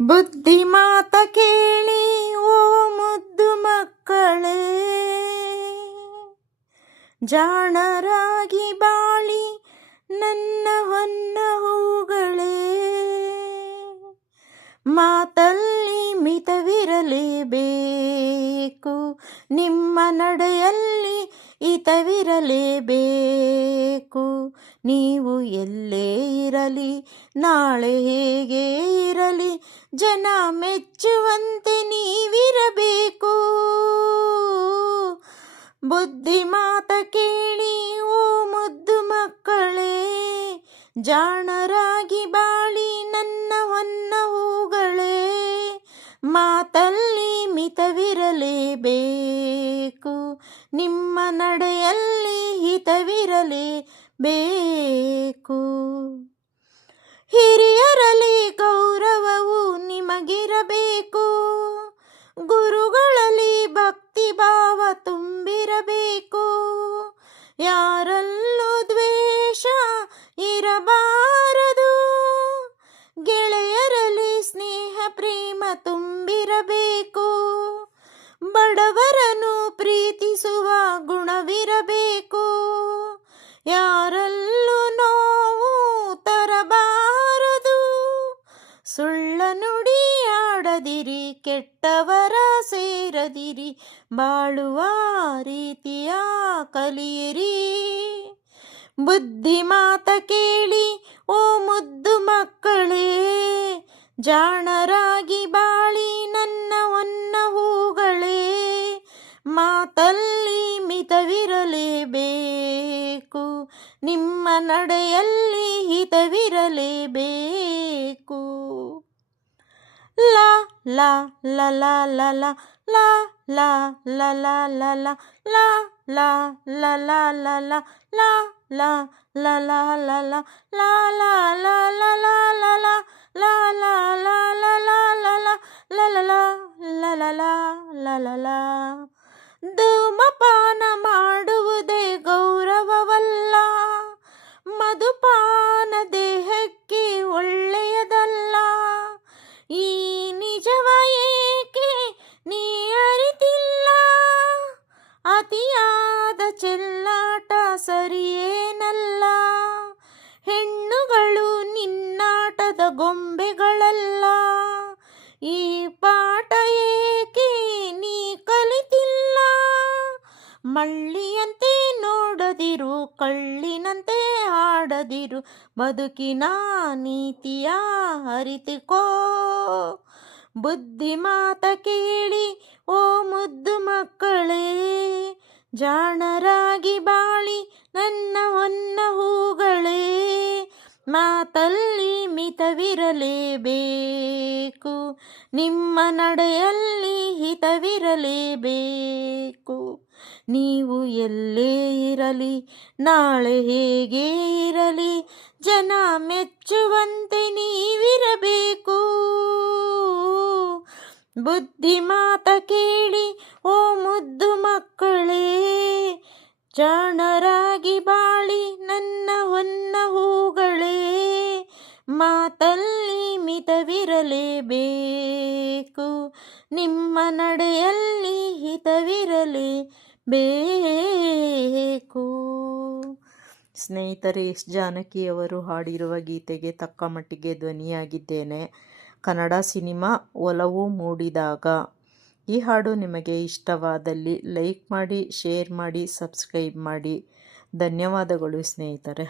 ಬುದ್ಧಿ ಮಾತ ಕೇಳಿ ಓ ಮುದ್ದು ಮಕ್ಕಳೇ, ಜಾಣರಾಗಿ ಬಾಳಿ ನನ್ನ ಹೊನ್ನ ಹೂಗಳೇ. ಮಾತಲ್ಲಿ ಮಿತವಿರಲೇಬೇಕು, ನಿಮ್ಮ ನಡೆಯಲ್ಲಿ ಹಿತವಿರಲೇಬೇಕು. ನೀವು ಎಲ್ಲೇ ಇರಲಿ, ನಾಳೆ ಹೇಗೆ ಇರಲಿ, ಜನ ಮೆಚ್ಚುವಂತೆ ನೀವಿರಬೇಕು. ಬುದ್ಧಿ ಮಾತ ಕೇಳಿ ಓ ಮುದ್ದು ಮಕ್ಕಳೇ, ಜಾಣರಾಗಿ ಬಾಳಿ ನನ್ನ ಹೊನ್ನ ಹೂಗಳೇ. ಮಾತಲ್ಲಿ ಮಿತವಿರಲೇಬೇಕು, ನಿಮ್ಮ ನಡೆಯಲ್ಲಿ ಹಿತವಿರಲೇಬೇಕು. ಹಿರಿಯರಲ್ಲಿ ಗೌರವವು ನಿಮಗಿರಬೇಕು, ಗುರುಗಳಲ್ಲಿ ಭಕ್ತಿ ಭಾವ ತುಂಬಿರಬೇಕು. ಯಾರಲ್ಲೂ ದ್ವೇಷ ಇರಬಾರದು, ಗೆಳೆಯರಲ್ಲಿ ಸ್ನೇಹ ಪ್ರೇಮ ತುಂಬಿರಬೇಕು. ಬಡವರನ್ನು ಪ್ರೀತಿಸುವ ಗುಣವಿರಬೇಕು, ಯಾರಲ್ಲೂ ನೋವು ತರಬಾರದು. ಸುಳ್ಳ ನುಡಿ ಆಡದಿರಿ, ಕೆಟ್ಟವರ ಸೇರದಿರಿ, ಬಾಳುವ ರೀತಿಯ ಕಲಿಯಿರಿ. ಬುದ್ಧಿ ಮಾತ ಕೇಳಿ ಓ ಮುದ್ದು ಮಕ್ಕಳೇ, ಜಾಣರಾಗಿ ಬಾಳಿ ನನ್ನ ಹೊನ್ನ ಹೂಗಳೇ. ಮಾತಲ್ಲಿ ಮಿತವಿರಲೇಬೇಕು, ನಿಮ್ಮ ನಡೆಯಲ್ಲಿ ಹಿತವಿರಲೇಬೇಕು. ಲಾ ಲಾ ಲ ಲ ಲ ಲ ಲಾ ಲಾ ಲ ಲ ಲ ಲ ಲಾ ಲಾ ಲ ಲ ಲ ಲ ಲಾ ಲಾ ಲ ಲ ಲ ಲ ಲಾ ಲಾ ಲ ಲ ಲ ಲ ಲ ಲಾ ಲಾ ಲ ಲ ಲ ಲ ಲ ಲ ಲ ಲ ಲ ಲ ಲ. ಧೂಮಪಾನ ಮಾಡುವುದೇ ಗೌರವವಲ್ಲ, ಮಧುಪಾನ ದೇಹಕ್ಕೆ ಒಳ್ಳೆಯದಲ್ಲ. ಈ ನಿಜವ ಏಕೆ ನೀ ಅರಿತಿಲ್ಲ, ಅತಿಯಾದ ಚೆಲ್ಲಾಟ ಸರಿಯೇನಲ್ಲ. ಹೆಣ್ಣುಗಳು ನಿನ್ನಾಟದ ಗೊಂಬೆಗಳಲ್ಲ, ಈ ಪಾಠ ಏಕೆ ನೀ ಕಲಿತಿಲ್ಲ. ಮಳ್ಳಿಯಂತೆ ನೋಡದಿರು, ಕಳ್ಳಿನಂತೆ ಆಡದಿರು, ಬದುಕಿನ ನೀತಿಯ ಅರಿತುಕೋ. ಬುದ್ಧಿ ಮಾತ ಕೇಳಿ ಓ ಮುದ್ದು ಮಕ್ಕಳೇ, ಜಾಣರಾಗಿ ಬಾಳಿ ನನ್ನ ಹೊನ್ನ ಹೂಗಳೇ. ಮಾತಲ್ಲಿ ಮಿತವಿರಲೇಬೇಕು, ನಿಮ್ಮ ನಡೆಯಲ್ಲಿ ಹಿತವಿರಲೇಬೇಕು. ನೀವು ಎಲ್ಲೇ ಇರಲಿ, ನಾಳೆ ಹೇಗೆ ಇರಲಿ, ಜನ ಮೆಚ್ಚುವಂತೆ ನೀವಿರಬೇಕು. ಬುದ್ಧಿ ಮಾತ ಕೇಳಿ ಓ ಮುದ್ದು ಮಕ್ಕಳೇ, ಜಾಣರಾಗಿ ಬಾಳಿ ನನ್ನ ಹೊನ್ನ ಹೂಗಳೇ. ಮಾತಲ್ಲಿ ಮಿತವಿರಲೇಬೇಕು, ನಿಮ್ಮ ನಡೆಯಲ್ಲಿ ಹಿತವಿರಲೇಬೇಕು. ಸ್ನೇಹಿತರೆ, ಎಸ್ ಜಾನಕಿಯವರು ಹಾಡಿರುವ ಗೀತೆಗೆ ತಕ್ಕ ಮಟ್ಟಿಗೆ ಧ್ವನಿಯಾಗಿದ್ದೇನೆ. ಕನ್ನಡ ಸಿನಿಮಾ ಒಲವು ಮೂಡಿದಾಗ. ಈ ಹಾಡು ನಿಮಗೆ ಇಷ್ಟವಾದಲ್ಲಿ ಲೈಕ್ ಮಾಡಿ, ಶೇರ್ ಮಾಡಿ, ಸಬ್ಸ್ಕ್ರೈಬ್ ಮಾಡಿ. ಧನ್ಯವಾದಗಳು ಸ್ನೇಹಿತರೆ.